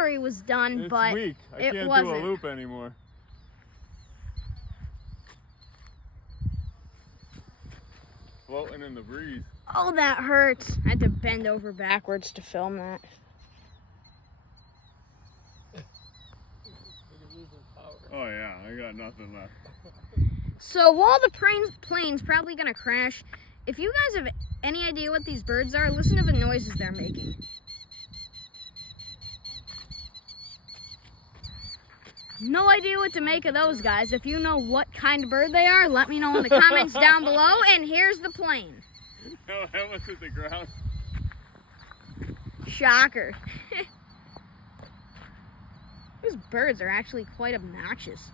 battery was done, It's but weak. I it can't wasn't. do a loop anymore. Floating in the breeze. Oh, that hurts. I had to bend over backwards to film that. Oh yeah, I got nothing left. So while the plane's probably gonna crash, if you guys have any idea what these birds are, listen to the noises they're making. No idea what to make of those guys. If you know what kind of bird they are, let me know in the comments down below. And here's the plane. No, that was at the ground. Shocker. Those birds are actually quite obnoxious.